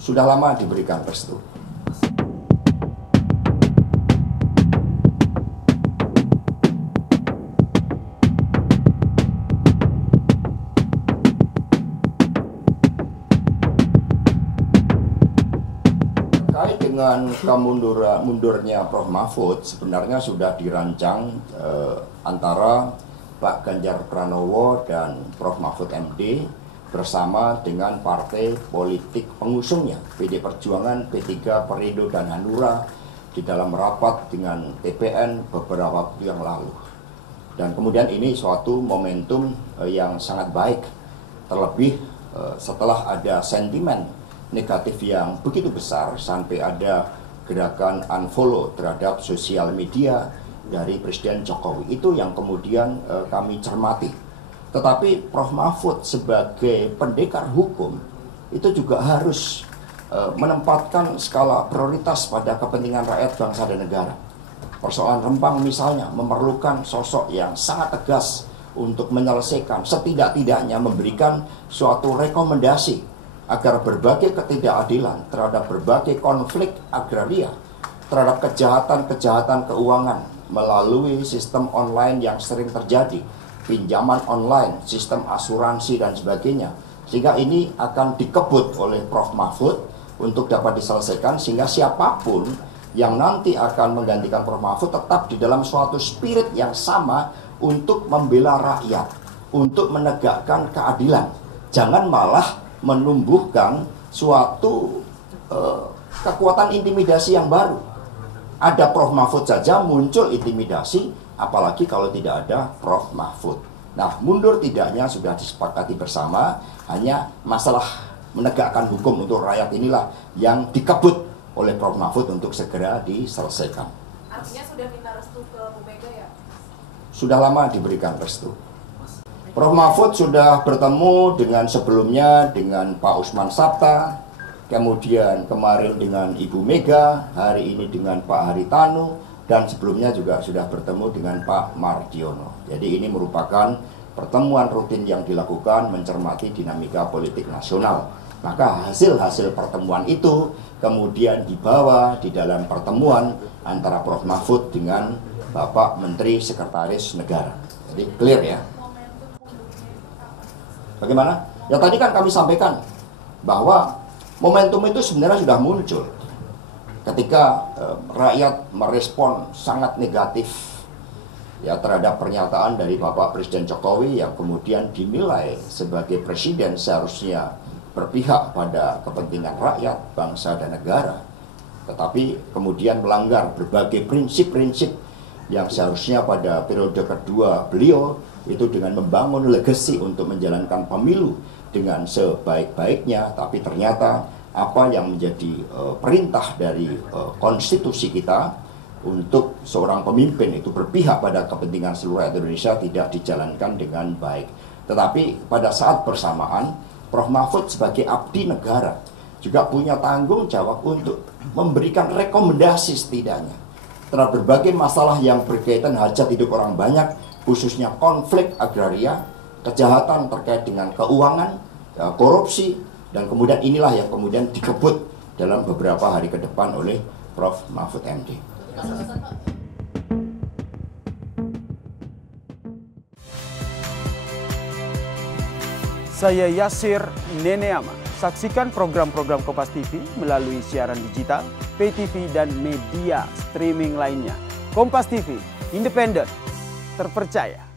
sudah lama diberikan restu. Terkait dengan mundurnya Prof. Mahfud, sebenarnya sudah dirancang antara Pak Ganjar Pranowo dan Prof. Mahfud MD bersama dengan partai politik pengusungnya, PD Perjuangan, P3, Perindo, dan Hanura di dalam rapat dengan TPN beberapa waktu yang lalu. Dan kemudian ini suatu momentum yang sangat baik, terlebih setelah ada sentimen negatif yang begitu besar sampai ada gerakan unfollow terhadap sosial media dari Presiden Jokowi. Itu yang kemudian kami cermati. Tetapi Prof. Mahfud sebagai pendekar hukum itu juga harus menempatkan skala prioritas pada kepentingan rakyat, bangsa, dan negara. Persoalan Rempang misalnya memerlukan sosok yang sangat tegas untuk menyelesaikan, setidak-tidaknya memberikan suatu rekomendasi agar berbagai ketidakadilan terhadap berbagai konflik agraria, terhadap kejahatan-kejahatan keuangan melalui sistem online yang sering terjadi, pinjaman online, sistem asuransi, dan sebagainya. Sehingga ini akan dikebut oleh Prof. Mahfud untuk dapat diselesaikan, sehingga siapapun yang nanti akan menggantikan Prof. Mahfud tetap di dalam suatu spirit yang sama untuk membela rakyat, untuk menegakkan keadilan. Jangan malah menumbuhkan suatu kekuatan intimidasi yang baru. Ada Prof. Mahfud saja muncul intimidasi, apalagi kalau tidak ada Prof. Mahfud. Nah, mundur tidaknya sudah disepakati bersama, hanya masalah menegakkan hukum untuk rakyat inilah yang dikebut oleh Prof. Mahfud untuk segera diselesaikan. Artinya sudah minta restu ke Bu Mega ya? Sudah lama diberikan restu. Prof. Mahfud sudah bertemu dengan sebelumnya dengan Pak Usman Sabta, kemudian kemarin dengan Ibu Mega, hari ini dengan Pak Haritanu, dan sebelumnya juga sudah bertemu dengan Pak Mardiono. Jadi ini merupakan pertemuan rutin yang dilakukan mencermati dinamika politik nasional. Maka hasil-hasil pertemuan itu kemudian dibawa di dalam pertemuan antara Prof. Mahfud dengan Bapak Menteri Sekretaris Negara. Jadi clear ya. Bagaimana? Ya tadi kan kami sampaikan bahwa momentum itu sebenarnya sudah muncul ketika rakyat merespon sangat negatif ya terhadap pernyataan dari Bapak Presiden Jokowi yang kemudian dinilai sebagai presiden seharusnya berpihak pada kepentingan rakyat, bangsa, dan negara, tetapi kemudian melanggar berbagai prinsip-prinsip yang seharusnya pada periode kedua beliau itu dengan membangun legasi untuk menjalankan pemilu dengan sebaik-baiknya, tapi ternyata apa yang menjadi perintah dari konstitusi kita untuk seorang pemimpin itu berpihak pada kepentingan seluruh rakyat Indonesia tidak dijalankan dengan baik. Tetapi pada saat bersamaan, Prof. Mahfud sebagai abdi negara juga punya tanggung jawab untuk memberikan rekomendasi setidaknya terhadap berbagai masalah yang berkaitan hajat hidup orang banyak, khususnya konflik agraria, kejahatan terkait dengan keuangan, korupsi, dan kemudian inilah yang kemudian dikebut dalam beberapa hari ke depan oleh Prof. Mahfud MD. Saya Yasir Neneama. Saksikan program-program Kompas TV melalui siaran digital, pay TV, dan media streaming lainnya. Kompas TV, independen, terpercaya.